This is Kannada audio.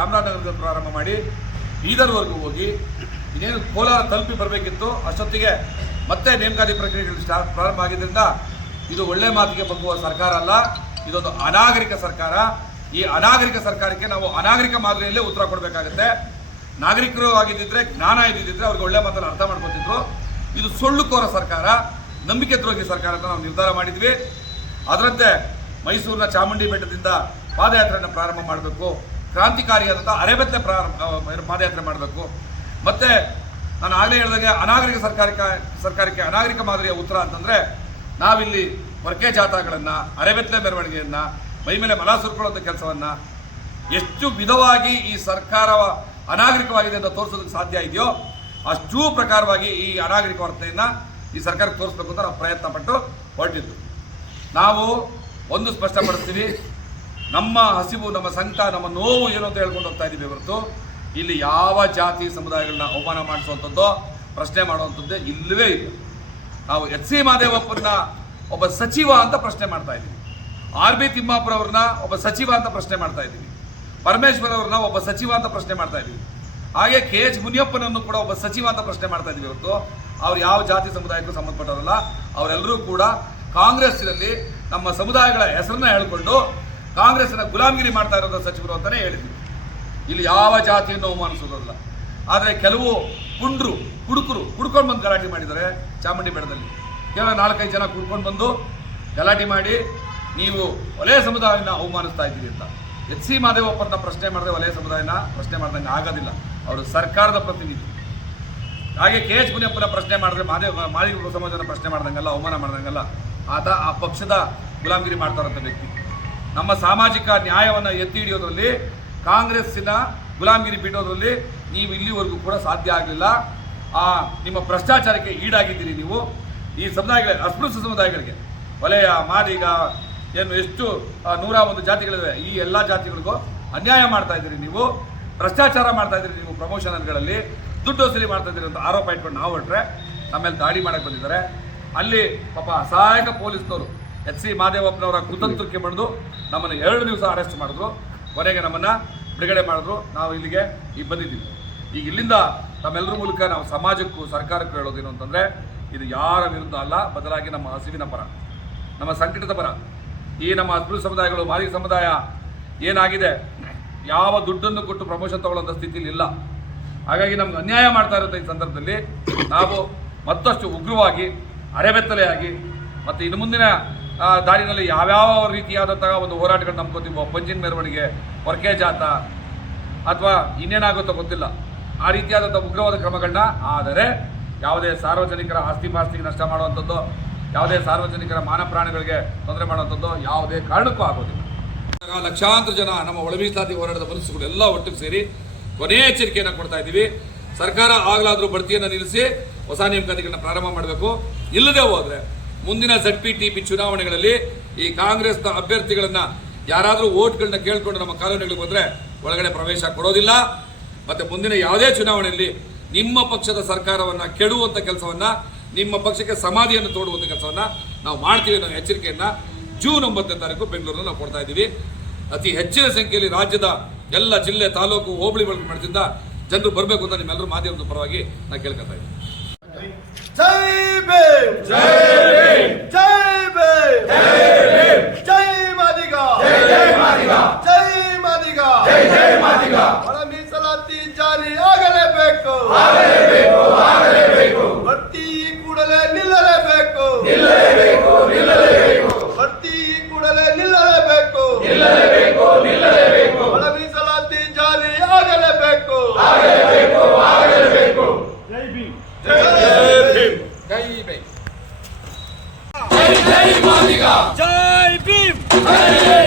ಚಾಮರಾಜನಗರದಲ್ಲಿ ಪ್ರಾರಂಭ ಮಾಡಿ ಬೀದರ್ವರೆಗೂ ಹೋಗಿ ಇನ್ನೇನು ಕೋಲಾರ ತಲುಪಿ ಬರಬೇಕಿತ್ತು, ಅಷ್ಟೊತ್ತಿಗೆ ಮತ್ತೆ ನೇಮಕಾತಿ ಪ್ರಕ್ರಿಯೆಗಳು ಪ್ರಾರಂಭ ಆಗಿದ್ದರಿಂದ ಇದು ಒಳ್ಳೆ ಮಾತಿಗೆ ಬಗ್ಗುವ ಸರ್ಕಾರ ಅಲ್ಲ, ಇದೊಂದು ಅನಾಗರಿಕ ಸರ್ಕಾರ. ಈ ಅನಾಗರಿಕ ಸರ್ಕಾರಕ್ಕೆ ನಾವು ಅನಾಗರಿಕ ಮಾದರಿಯಲ್ಲೇ ಉತ್ತರ ಕೊಡಬೇಕಾಗುತ್ತೆ. ನಾಗರಿಕರು ಆಗಿದ್ದಿದ್ರೆ, ಜ್ಞಾನ ಇದ್ದಿದ್ರೆ ಅವ್ರಿಗೆ ಒಳ್ಳೆ ಮಾತನ್ನು ಅರ್ಥ ಮಾಡ್ಕೊತಿದ್ರು. ಇದು ಸುಳ್ಳುಕೋರ ಸರ್ಕಾರ, ನಂಬಿಕೆ ದ್ರೋಹಿ ಸರ್ಕಾರ ಅಂತ ನಾವು ನಿರ್ಧಾರ ಮಾಡಿದ್ವಿ. ಅದರಂತೆ ಮೈಸೂರಿನ ಚಾಮುಂಡಿ ಬೆಟ್ಟದಿಂದ ಪಾದಯಾತ್ರೆಯನ್ನು ಪ್ರಾರಂಭ ಮಾಡಬೇಕು. ಕ್ರಾಂತಿಕಾರಿಯಾದಂಥ ಅರೆಬೆತ್ತಲೆ ಪ್ರಾರಂಭ ಪಾದಯಾತ್ರೆ ಮಾಡಬೇಕು. ಮತ್ತೆ ನಾನು ಆಗಲೇ ಹೇಳಿದಾಗೆ ಅನಾಗರಿಕ ಸರ್ಕಾರಕ್ಕೆ ಸರ್ಕಾರಕ್ಕೆ ಅನಾಗರಿಕ ಮಾದರಿಯ ಉತ್ತರ ಅಂತಂದ್ರೆ ನಾವಿಲ್ಲಿ ವರ್ಕೆ ಜಾಥಾಗಳನ್ನು, ಅರೆಬೆತ್ತಲೆ ಮೆರವಣಿಗೆಯನ್ನು, ಮೈ ಮೇಲೆ ಮಲ ಸುರ್ಕೊಳ್ಳೋಂಥ ಕೆಲಸವನ್ನ ಎಷ್ಟು ವಿಧವಾಗಿ ಈ ಸರ್ಕಾರ ಅನಾಗರಿಕವಾಗಿದೆ ಅಂತ ತೋರಿಸೋದಕ್ಕೆ ಸಾಧ್ಯ ಇದೆಯೋ ಅಷ್ಟೂ ಪ್ರಕಾರವಾಗಿ ಈ ಅನಾಗರಿಕ ವಾರ್ತೆಯನ್ನು ಈ ಸರ್ಕಾರಕ್ಕೆ ತೋರಿಸ್ಬೇಕು ಅಂತ ನಾವು ಪ್ರಯತ್ನ ಪಟ್ಟು ಹೊರಟಿದ್ದು. ನಾವು ಒಂದು ಸ್ಪಷ್ಟಪಡಿಸ್ತೀವಿ. ನಮ್ಮ ಹಸಿವು, ನಮ್ಮ ಸಂಕಟ, ನಮ್ಮ ನೋವು ಏನು ಅಂತ ಹೇಳ್ಕೊಂಡು ಹೋಗ್ತಾ ಇದ್ದೀವಿ ಹೊರತು ಇಲ್ಲಿ ಯಾವ ಜಾತಿ ಸಮುದಾಯಗಳನ್ನ ಅವಮಾನ ಮಾಡಿಸುವಂಥದ್ದೋ, ಪ್ರಶ್ನೆ ಮಾಡುವಂಥದ್ದೇ ಇಲ್ಲವೇ ಇಲ್ಲ. ನಾವು ಎಚ್ ಸಿ ಮಹಾದೇವಪ್ಪನ ಒಬ್ಬ ಸಚಿವ ಅಂತ ಪ್ರಶ್ನೆ ಮಾಡ್ತಾ ಇದ್ದೀವಿ ಆರ್ ಬಿ ತಿಮ್ಮಾಪುರ ಅವ್ರನ್ನ ಒಬ್ಬ ಸಚಿವ ಅಂತ ಪ್ರಶ್ನೆ ಮಾಡ್ತಾ ಇದ್ದೀವಿ ಪರಮೇಶ್ವರ್ ಅವ್ರನ್ನ ಒಬ್ಬ ಸಚಿವ ಅಂತ ಪ್ರಶ್ನೆ ಮಾಡ್ತಾ ಇದ್ದೀವಿ ಹಾಗೆ ಕೆ ಎಚ್ ಮುನಿಯಪ್ಪನನ್ನು ಕೂಡ ಒಬ್ಬ ಸಚಿವ ಅಂತ ಪ್ರಶ್ನೆ ಮಾಡ್ತಾ ಇದ್ದೀವಿ ಇವತ್ತು ಅವ್ರು ಯಾವ ಜಾತಿ ಸಮುದಾಯಕ್ಕೂ ಸಂಬಂಧಪಟ್ಟವರಲ್ಲ, ಅವರೆಲ್ಲರೂ ಕೂಡ ಕಾಂಗ್ರೆಸ್ನಲ್ಲಿ ನಮ್ಮ ಸಮುದಾಯಗಳ ಹೆಸರನ್ನ ಹೇಳ್ಕೊಂಡು ಕಾಂಗ್ರೆಸ್ನ ಗುಲಾಮಗಿರಿ ಮಾಡ್ತಾ ಇರೋದು ಸಚಿವರು ಅಂತಾನೆ ಹೇಳಿದ್ವಿ. ಇಲ್ಲಿ ಯಾವ ಜಾತಿಯನ್ನು ಅವಮಾನಿಸೋದಲ್ಲ. ಆದರೆ ಕೆಲವು ಕುಂಡ್ರು, ಕುಡುಕರು ಕುಡ್ಕೊಂಡು ಬಂದು ಗಲಾಟೆ ಮಾಡಿದ್ದಾರೆ ಚಾಮುಂಡಿ ಬೆಟ್ಟದಲ್ಲಿ ಕೇವಲ ನಾಲ್ಕೈದು ಜನ ಕುಡ್ಕೊಂಡು ಬಂದು ಗಲಾಟೆ ಮಾಡಿ ನೀವು ಒಲೆಯ ಸಮುದಾಯನ ಅವಮಾನಿಸ್ತಾ ಇದ್ದೀರಿ ಅಂತ. ಎಚ್ ಸಿ ಮಾದೇವಪ್ಪನ ಪ್ರಶ್ನೆ ಮಾಡಿದ್ರೆ ವಲಯ ಸಮುದಾಯನ ಪ್ರಶ್ನೆ ಮಾಡಿದಂಗೆ ಆಗೋದಿಲ್ಲ. ಅವರು ಸರ್ಕಾರದ ಪ್ರತಿನಿಧಿ. ಹಾಗೆ ಕೆ ಎಚ್ ಮುನಿಯಪ್ಪನ ಪ್ರಶ್ನೆ ಮಾಡಿದ್ರೆ ಮಾದೇವ ಮಾದಿಗ ಸಮಾಜನ ಪ್ರಶ್ನೆ ಮಾಡ್ದಂಗಲ್ಲ, ಅವಮಾನ ಮಾಡ್ದಂಗಲ್ಲ ಆತ ಆ ಪಕ್ಷದ ಗುಲಾಮಗಿರಿ ಮಾಡ್ತಾ ಇರೋಂಥ ವ್ಯಕ್ತಿ. ನಮ್ಮ ಸಾಮಾಜಿಕ ನ್ಯಾಯವನ್ನು ಎತ್ತಿ ಹಿಡಿಯೋದ್ರಲ್ಲಿ ಕಾಂಗ್ರೆಸ್ಸಿನ ಗುಲಾಮಗಿರಿ ಬಿಡೋದ್ರಲ್ಲಿ ನೀವು ಇಲ್ಲಿವರೆಗೂ ಕೂಡ ಸಾಧ್ಯ ಆಗಲಿಲ್ಲ. ಆ, ನಿಮ್ಮ ಭ್ರಷ್ಟಾಚಾರಕ್ಕೆ ಈಡಾಗಿದ್ದೀರಿ ನೀವು. ಈ ಸಮುದಾಯಗಳಿಗೆ ಅಸ್ಪೃಶ್ಯ ಸಮುದಾಯಗಳಿಗೆ. ವಲಯ ಮಾದಿಗ ಏನು ಎಷ್ಟು ನೂರ ಒಂದು ಜಾತಿಗಳಿವೆ. ಈ ಎಲ್ಲ ಜಾತಿಗಳಿಗೂ ಅನ್ಯಾಯ ಮಾಡ್ತಾ ಇದ್ದೀರಿ ನೀವು. ಭ್ರಷ್ಟಾಚಾರ ಮಾಡ್ತಾ ಇದ್ದೀರಿ ನೀವು ಪ್ರಮೋಷನಲ್ಗಳಲ್ಲಿ ದುಡ್ಡು ವಸೂಲಿ ಮಾಡ್ತಾ ಇದ್ದೀರಿ ಅಂತ ಆರೋಪ ಇಟ್ಕೊಂಡು ನಾವು ಹೊರಟ್ರೆ, ನಮ್ಮೇಲೆ ದಾಳಿ ಮಾಡಕ್ಕೆ ಬಂದಿದ್ದಾರೆ. ಅಲ್ಲಿ ಪಾಪ ಅಸಹಾಯಕ ಪೊಲೀಸ್ನವರು ಎಚ್ ಸಿ ಮಹದೇವಪ್ಪನವರ ಕುತಂತ್ರಕ್ಕೆ ಬಂದು ನಮ್ಮನ್ನು ಎರಡು ದಿವಸ ಅರೆಸ್ಟ್ ಮಾಡಿದ್ರು. ಕೊನೆಗೆ ನಮ್ಮನ್ನು ಬಿಡುಗಡೆ ಮಾಡಿದ್ರು. ನಾವು ಇಲ್ಲಿಗೆ ಈಗ ಬಂದಿದ್ದೀವಿ. ಈಗ ಇಲ್ಲಿಂದ ನಮ್ಮೆಲ್ಲರ ಮೂಲಕ ನಾವು ಸಮಾಜಕ್ಕೂ ಸರ್ಕಾರಕ್ಕೂ ಹೇಳೋದೇನು ಅಂತಂದರೆ, ಇದು ಯಾರ ವಿರುದ್ಧ ಅಲ್ಲ, ಬದಲಾಗಿ ನಮ್ಮ ಹಸಿವಿನ ಪರ. ನಮ್ಮ ಸಂಕಟದ ಪರ. ಈ ನಮ್ಮ ಅಸ್ಪೃಶ್ಯ ಸಮುದಾಯಗಳು ಮಾಲಿಕ ಸಮುದಾಯ ಏನಾಗಿದೆ? ಯಾವ ದುಡ್ಡನ್ನು ಕೊಟ್ಟು ಪ್ರಮೋಷನ್ ತಗೊಳ್ಳೋಂಥ ಸ್ಥಿತಿಯಲ್ಲಿ ಇಲ್ಲ. ಹಾಗಾಗಿ ನಮ್ಗೆ ಅನ್ಯಾಯ ಮಾಡ್ತಾ ಇರುತ್ತೆ ಈ ಸಂದರ್ಭದಲ್ಲಿ, ನಾವು ಮತ್ತಷ್ಟು ಉಗ್ರವಾಗಿ, ಅರೆಬೆತ್ತಲೆಯಾಗಿ, ಮತ್ತು ಇನ್ನು ಮುಂದಿನ ದಾರಿನಲ್ಲಿ ಯಾವ್ಯಾವ ರೀತಿಯಾದಂತಹ ಒಂದು ಹೋರಾಟಗಳು ನಂಬ್ಕೋತೀವೋ ಪಂಜಿನ ಮೆರವಣಿಗೆ ಹೊರಕೆ ಜಾತ ಅಥವಾ ಇನ್ನೇನಾಗುತ್ತೋ ಗೊತ್ತಿಲ್ಲ. ಆ ರೀತಿಯಾದಂಥ ಉಗ್ರವಾದ ಕ್ರಮಗಳನ್ನ, ಆದರೆ ಯಾವುದೇ ಸಾರ್ವಜನಿಕರ ಆಸ್ತಿ ಪಾಸ್ತಿಗೆ ನಷ್ಟ ಮಾಡುವಂಥದ್ದು, ಯಾವುದೇ ಸಾರ್ವಜನಿಕರ ಮಾನ ಪ್ರಾಣಿಗಳಿಗೆ ತೊಂದರೆ ಮಾಡುವಂಥದ್ದು ಯಾವುದೇ ಕಾರಣಕ್ಕೂ ಆಗೋದಿಲ್ಲ. ಆಗ ಲಕ್ಷಾಂತರ ಜನ ನಮ್ಮ ಒಳಮೀಸಲಾತಿ ಹೋರಾಟದ ಮನಸ್ಸುಗಳು ಎಲ್ಲ ಒಟ್ಟಿಗೆ ಸೇರಿ ಕೊನೆ ಎಚ್ಚರಿಕೆಯನ್ನು ಕೊಡ್ತಾ ಇದ್ದೀವಿ. ಸರ್ಕಾರ ಆಗಲಾದರೂ ಬಡ್ತಿಯನ್ನು ನಿಲ್ಲಿಸಿ ಹೊಸ ನೇಮಕಾತಿಗಳನ್ನ ಪ್ರಾರಂಭ ಮಾಡಬೇಕು. ಇಲ್ಲದೆ ಹೋದ್ರೆ ಮುಂದಿನ ಝಡ್ ಪಿ ಟಿ ಪಿ ಚುನಾವಣೆಗಳಲ್ಲಿ ಈ ಕಾಂಗ್ರೆಸ್ನ ಅಭ್ಯರ್ಥಿಗಳನ್ನ ಯಾರಾದರೂ ಓಟ್ಗಳನ್ನ ಕೇಳ್ಕೊಂಡು ನಮ್ಮ ಕಾಲೋನಿಗಳಿಗೆ ಬಂದ್ರೆ ಒಳಗಡೆ ಪ್ರವೇಶ ಕೊಡೋದಿಲ್ಲ. ಮತ್ತೆ ಮುಂದಿನ ಯಾವುದೇ ಚುನಾವಣೆಯಲ್ಲಿ ನಿಮ್ಮ ಪಕ್ಷದ ಸರ್ಕಾರವನ್ನ ಕೆಡುವಂತ ಕೆಲಸವನ್ನ, ನಿಮ್ಮ ಪಕ್ಷಕ್ಕೆ ಸಮಾಧಿಯನ್ನು ತೋಡುವಂತ ಕೆಲಸವನ್ನ ನಾವು ಮಾಡ್ತೀವಿ ಅನ್ನೋ ಎಚ್ಚರಿಕೆಯನ್ನು ಜೂನ್ ಒಂಬತ್ತನೇ ತಾರೀಕು ಬೆಂಗಳೂರಲ್ಲಿ ನಾವು ಕೊಡ್ತಾ ಇದ್ದೀವಿ. ಅತಿ ಹೆಚ್ಚಿನ ಸಂಖ್ಯೆಯಲ್ಲಿ ರಾಜ್ಯದ ಎಲ್ಲ ಜಿಲ್ಲೆ, ತಾಲೂಕು ಹೋಬಳಿಗಳನ್ನು ಮಟ್ಟದಿಂದ ಜನರು ಬರಬೇಕು ಅಂತ ನಿಮ್ಮೆಲ್ಲರೂ ಮಾಧ್ಯಮದ ಪರವಾಗಿ ನಾನು ಕೇಳ್ಕೊತಾ ಇದ್ದೀನಿ. ಜೈ भीम ಜೈ भीम जय भीम जय भीम जय मादिगा जय जय मादिगा जय मादिगा ಜಾರಿ ಆಗಲೇಬೇಕು ಆಗಲೇಬೇಕು ಆಗಲೇಬೇಕು ಭರ್ತಿ ಕೂಡಲೇ ನಿಲ್ಲಲೇಬೇಕು ನಿಲ್ಲಲೇಬೇಕು ನಿಲ್ಲಲೇಬೇಕು ಭರ್ತಿ ಕೂಡಲೇ ನಿಲ್ಲಲೇಬೇಕು ನಿಲ್ಲಲೇ జై భీమ్. జై భీమ్. జై